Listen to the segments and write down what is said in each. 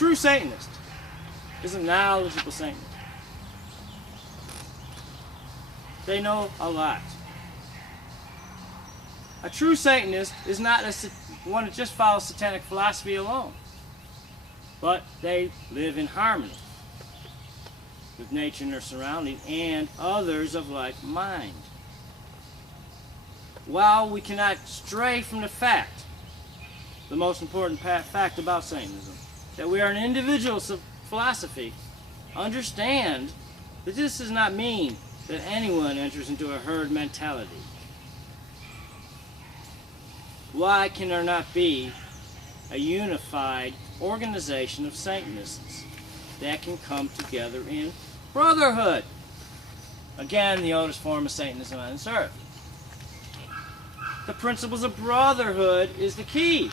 true Satanist is a knowledgeable Satanist. They know a lot. A true Satanist is not one that just follows satanic philosophy alone, but they live in harmony with nature and their surroundings and others of like mind. While we cannot stray from the fact, the most important fact about Satanism, that we are an individual philosophy, understand that this does not mean that anyone enters into a herd mentality. Why can there not be a unified organization of Satanists that can come together in brotherhood? Again, the oldest form of Satanism on this earth. The principles of brotherhood is the key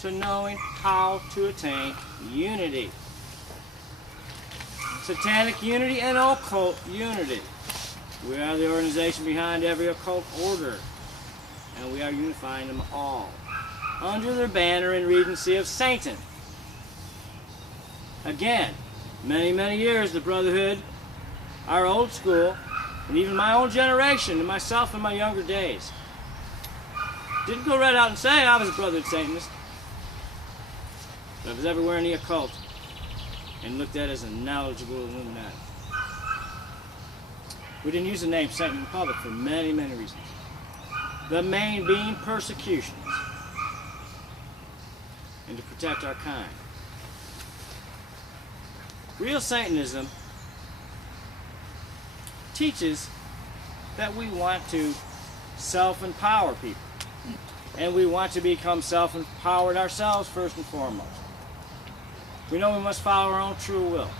to knowing how to attain unity. Satanic unity and occult unity. We are the organization behind every occult order, and we are unifying them all under the banner and regency of Satan. Again, many, many years the Brotherhood, our old school, and even my own generation, and myself in my younger days, didn't go right out and say I was a Brotherhood Satanist, but I was everywhere in the occult and looked at as a knowledgeable Illuminati. We didn't use the name Satan in public for many, many reasons. The main being persecutions and to protect our kind. Real Satanism teaches that we want to self-empower people, and we want to become self-empowered ourselves first and foremost. We know we must follow our own true will.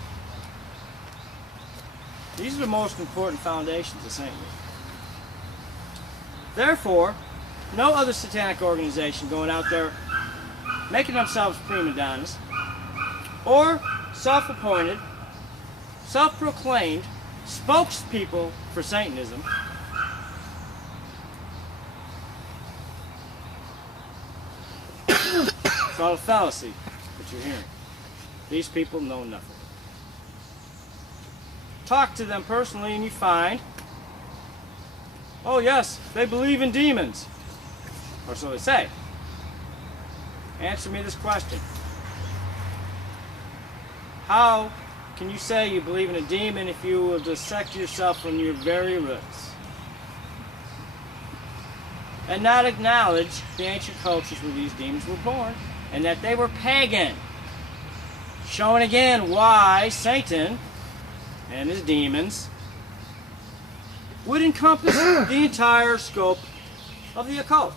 These are the most important foundations of Satanism. Therefore, no other satanic organization going out there making themselves prima donnas or self-appointed, self-proclaimed spokespeople for Satanism it's all a fallacy that you're hearing. These people know nothing. Talk to them personally and you find, oh yes, they believe in demons. Or so they say. Answer me this question. How can you say you believe in a demon if you will dissect yourself from your very roots and not acknowledge the ancient cultures where these demons were born and that they were pagan? Showing again why Satan and his demons would encompass the entire scope of the occult.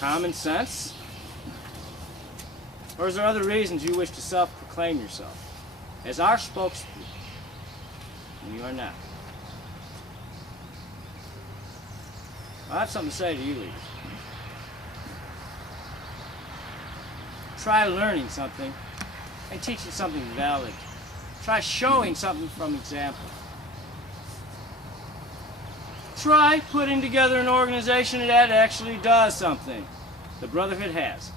Common sense? Or is there other reasons you wish to self-proclaim yourself as our spokesperson when you are not? I have something to say to you, leaders. Try learning something and teaching something valid. Try showing something from example. Try putting together an organization that actually does something. The Brotherhood has.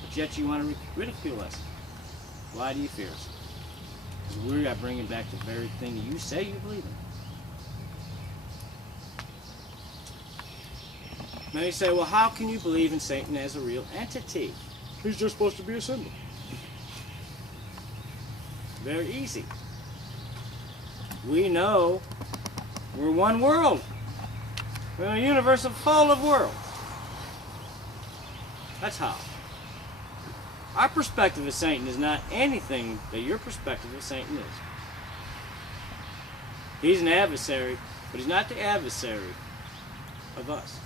But yet you want to ridicule us. Why do you fear us? Because we are bringing back the very thing you say you believe in. Many say, well, how can you believe in Satan as a real entity? He's just supposed to be a symbol. Very easy. We know we're one world. We're in a universe full of worlds. That's how. Our perspective of Satan is not anything that your perspective of Satan is. He's an adversary, but he's not the adversary of us.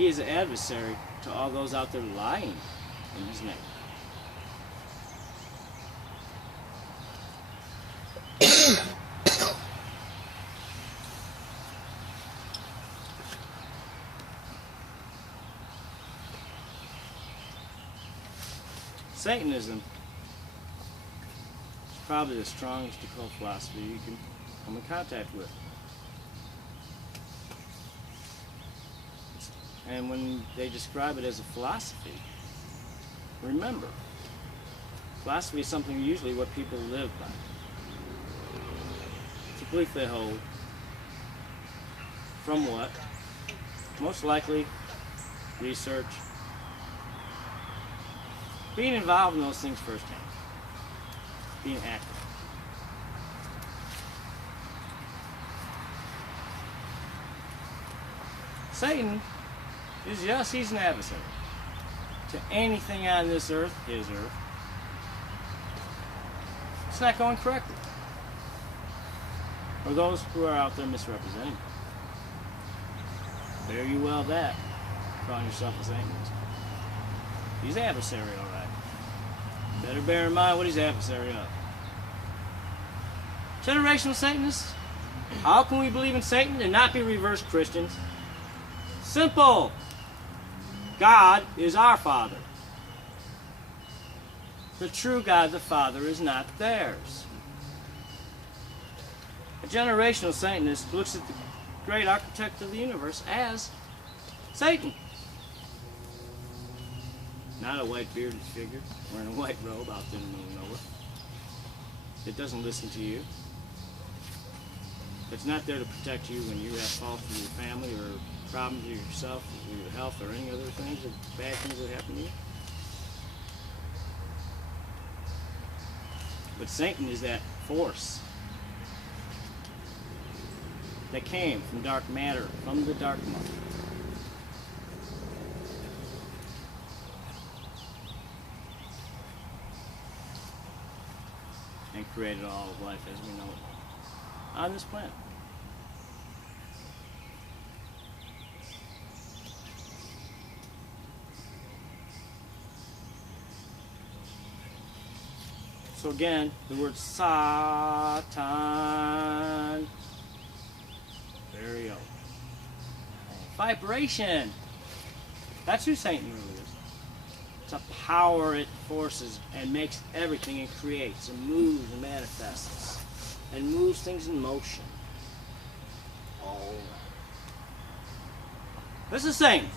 He is an adversary to all those out there lying in his name. Satanism is probably the strongest occult philosophy you can come in contact with. And when they describe it as a philosophy, remember, philosophy is something usually what people live by. It's a belief they hold from what? Most likely, research, being involved in those things firsthand, being active. Satan is, yes, he's an adversary to anything on this earth, his earth. It's not going correctly. Or those who are out there misrepresenting. Bear you well that, calling yourself a Satanist. He's adversary, all right. Better bear in mind what he's adversary of. Generational Satanists? How can we believe in Satan and not be reverse Christians? Simple. God is our Father. The true God, the Father, is not theirs. A generational Satanist looks at the great architect of the universe as Satan. Not a white bearded figure wearing a white robe out there in the middle of nowhere. It doesn't listen to you. It's not there to protect you when you have faults with your family or problems with yourself, with your health, or any other things, or bad things that happen to you. But Satan is that force that came from dark matter, from the dark mother. And created all of life as we know it on this planet. So again, the word Satan. There you go. Vibration. That's who Satan really is. It's a power it forces and makes everything and creates and moves and manifests and moves things in motion. Oh. This is Satan.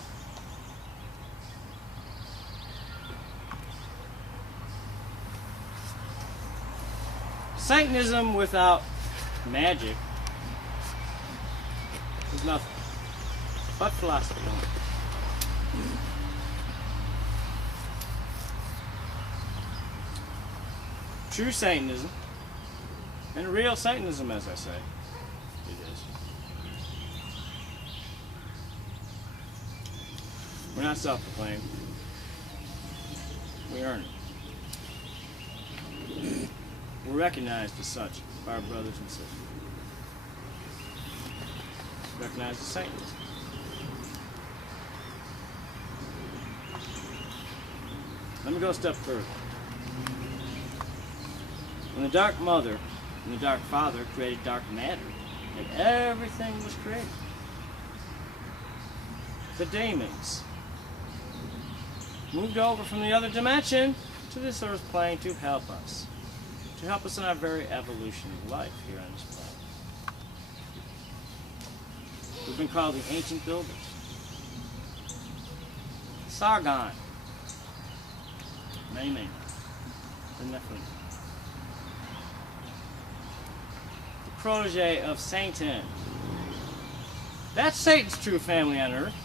Satanism without magic is nothing but philosophy only. True Satanism, and real Satanism, as I say, it is. We're not self-proclaimed. We earn it. We're recognized as such by our brothers and sisters. Recognized as Satanists. Let me go a step further. When the Dark Mother and the Dark Father created dark matter, and everything was created, the demons moved over from the other dimension to this earth plane to help us. To help us in our very evolution of life here on this planet. We've been called the ancient builders. Sargon. Many. The Nephilim. The protege of Satan. That's Satan's true family on earth.